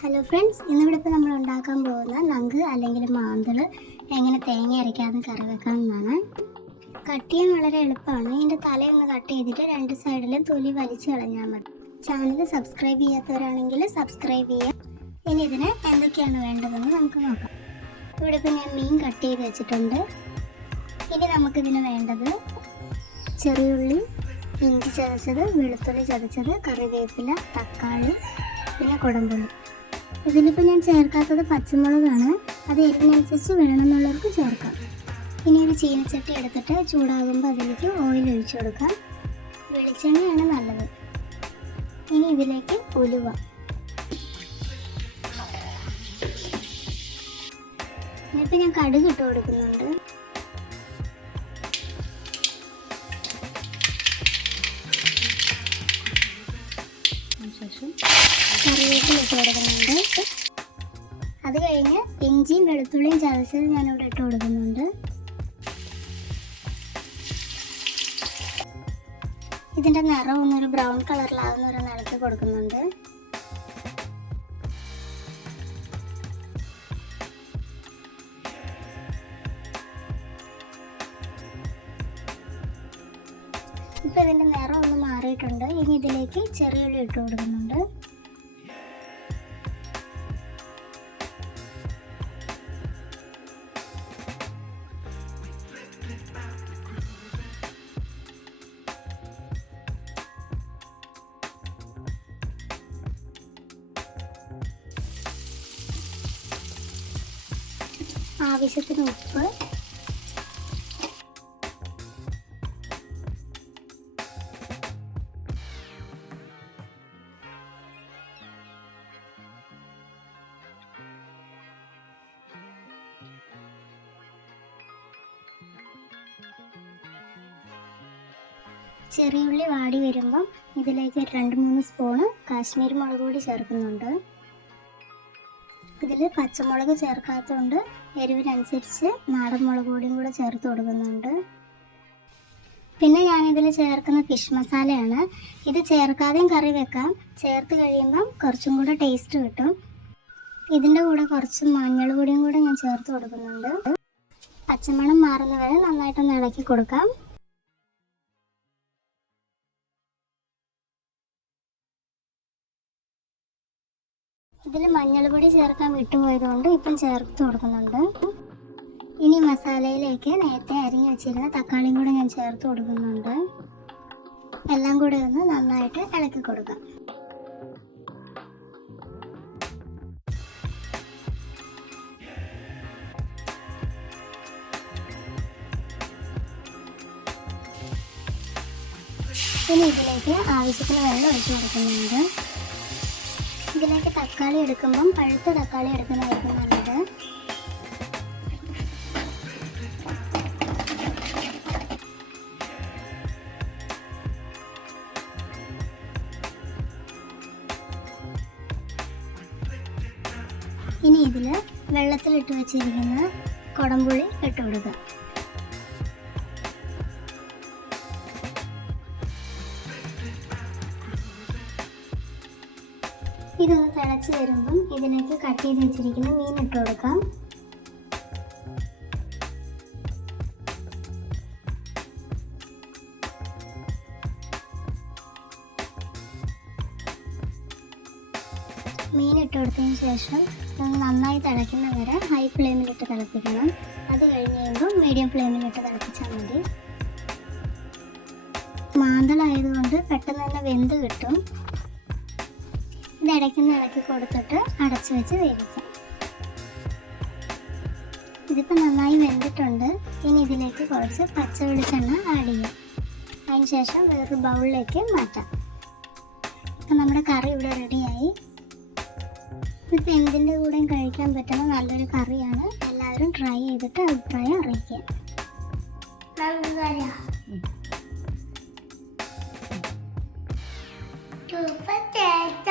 Hello friends, ഇന്നിവിടെ ഇപ്പോൾ നമ്മൾ ഉണ്ടാക്കാൻ പോകുന്ന നങ്ക് അല്ലെങ്കിൽ മാന്തൾ എങ്ങനെ തേങ്ങ അരയ്ക്കാതെ കറി വെക്കാമെന്നാണ്. കട്ട് ചെയ്യാൻ വളരെ എളുപ്പമാണ്. ഇതിൻ്റെ തലയൊന്ന് കട്ട് ചെയ്തിട്ട് രണ്ട് സൈഡിലും തൊലി വലിച്ച് കളഞ്ഞാൽ മതി. ചാനൽ സബ്സ്ക്രൈബ് ചെയ്യാത്തവരാണെങ്കിൽ സബ്സ്ക്രൈബ് ചെയ്യുക. ഇനി ഇതിന് എന്തൊക്കെയാണ് വേണ്ടതെന്ന് നമുക്ക് നോക്കാം. ഇവിടെ ഇപ്പോൾ ഞാൻ മീൻ കട്ട് ചെയ്ത് വെച്ചിട്ടുണ്ട്. ഇനി നമുക്കിതിന് വേണ്ടത് ചെറിയുള്ളി, ഇഞ്ചി ചതച്ചത്, വെളുത്തുള്ളി ചതച്ചത്, കറിവേപ്പില, തക്കാളി, പിന്നെ കുടംപുളി. ഇതിലിപ്പോൾ ഞാൻ ചേർക്കാത്തത് പച്ചമുളകാണ്. അത് എരിവിനനുസരിച്ച് വേണമെന്നുള്ളവർക്ക് ചേർക്കാം. ഇനി ഒരു ചീനച്ചട്ടി എടുത്തിട്ട് ചൂടാകുമ്പോൾ അതിലേക്ക് ഓയിൽ ഒഴിച്ചു കൊടുക്കാം. വെളിച്ചെണ്ണയാണ് നല്ലത്. ഇനി ഇതിലേക്ക് ഉലുവ, ഇനിയിപ്പോൾ ഞാൻ കടുക് ഇട്ട് കൊടുക്കുന്നുണ്ട്. ശേഷം കറിവേപ്പില ഇട്ട് കൊടുക്കുന്നുണ്ട്. അത് കഴിഞ്ഞ് ഇഞ്ചിയും വെളുത്തുള്ളിയും ചതച്ചത് ഞാനിവിടെ ഇട്ട് കൊടുക്കുന്നുണ്ട്. ഇതിൻ്റെ നിറം ഒന്നൊരു ബ്രൗൺ കളറിലാകുന്ന ഒരു നിലത്ത് കൊടുക്കുന്നുണ്ട്. ഇപ്പോൾ ഇതിൻ്റെ നിറം ഒന്ന് മാറിയിട്ടുണ്ട്. ഇനി ഇതിലേക്ക് ചെറിയുള്ളി ഇട്ട് കൊടുക്കുന്നുണ്ട്. ആവശ്യത്തിന് ഉപ്പ്, ചെറിയുള്ളി വാടി വരുമ്പം ഇതിലേക്ക് 2-3 സ്പൂണ് കാശ്മീരി മുളക് പൊടി ചേർക്കുന്നുണ്ട്. ഇതിൽ പച്ചമുളക് ചേർക്കാത്തതുകൊണ്ട് എരിവിനനുസരിച്ച് നാടൻ മുളക് പൊടിയും കൂടെ ചേർത്ത് കൊടുക്കുന്നുണ്ട്. പിന്നെ ഞാനിതിൽ ചേർക്കുന്ന ഫിഷ് മസാലയാണ്. ഇത് ചേർക്കാതെയും കറി വെക്കാം. ചേർത്ത് കഴിയുമ്പം കുറച്ചും കൂടെ ടേസ്റ്റ് കിട്ടും. ഇതിൻ്റെ കൂടെ കുറച്ച് മഞ്ഞൾ പൊടിയും കൂടെ ഞാൻ ചേർത്ത് കൊടുക്കുന്നുണ്ട്. പച്ചമണം മാറുന്നവരെ നന്നായിട്ടൊന്ന് ഇളക്കി കൊടുക്കാം. ഇതിൽ മഞ്ഞൾ പൊടി ചേർക്കാൻ വിട്ടുപോയതുകൊണ്ട് ഇപ്പം ചേർത്ത് കൊടുക്കുന്നുണ്ട്. ഇനി മസാലയിലേക്ക് നേരത്തെ അരിഞ്ഞു വെച്ചിരുന്ന തക്കാളിയും കൂടെ ഞാൻ ചേർത്ത് കൊടുക്കുന്നുണ്ട്. എല്ലാം കൂടെ ഒന്ന് നന്നായിട്ട് ഇളക്കി കൊടുക്കാം. ഇനി ഇതിലേക്ക് ആവശ്യത്തിന് വെള്ളം ഒഴിച്ചു കൊടുക്കുന്നുണ്ട്. ഇതിലേക്ക് തക്കാളി എടുക്കുമ്പം പഴുത്ത തക്കാളി എടുക്കുന്നതായിരിക്കും നല്ലത്. ഇനി ഇതിൽ വെള്ളത്തിലിട്ട് വെച്ചിരിക്കുന്ന കുടംപുളി ഇട്ട് കൊടുക്കുക. ഇതൊന്ന് തിളച്ച് വരുമ്പം ഇതിലേക്ക് കട്ട് ചെയ്ത് വെച്ചിരിക്കുന്ന മീൻ ഇട്ട് കൊടുക്കാം. മീൻ ഇട്ട് കൊടുത്തതിന് ശേഷം നന്നായി തിളയ്ക്കുന്നവരെ ഹൈ ഫ്ലെയിമിലിട്ട് തിളപ്പിക്കണം. അത് കഴിഞ്ഞ് കഴിയുമ്പോൾ മീഡിയം ഫ്ലെയിമിലിട്ട് തിളപ്പിച്ചാൽ മതി. മാന്തളായതുകൊണ്ട് പെട്ടെന്ന് തന്നെ വെന്ത് കിട്ടും. ഇത് ഇടയ്ക്ക് കൊടുത്തിട്ട് അടച്ചു വെച്ച് വേവിക്കാം. ഇതിപ്പോൾ നന്നായി വെന്തിട്ടുണ്ട്. ഇനി ഇതിലേക്ക് കുറച്ച് പച്ച വെളിച്ചെണ്ണ ആഡ് ചെയ്യാം. അതിന് ശേഷം വേറൊരു ബൗളിലേക്ക് മാറ്റാം. ഇപ്പം നമ്മുടെ കറി ഇവിടെ റെഡിയായി. ഇപ്പം എന്തിൻ്റെ കൂടെയും കഴിക്കാൻ പറ്റുന്ന നല്ലൊരു കറിയാണ്. എല്ലാവരും ട്രൈ ചെയ്തിട്ട് അഭിപ്രായം അറിയിക്കുക. Super taste,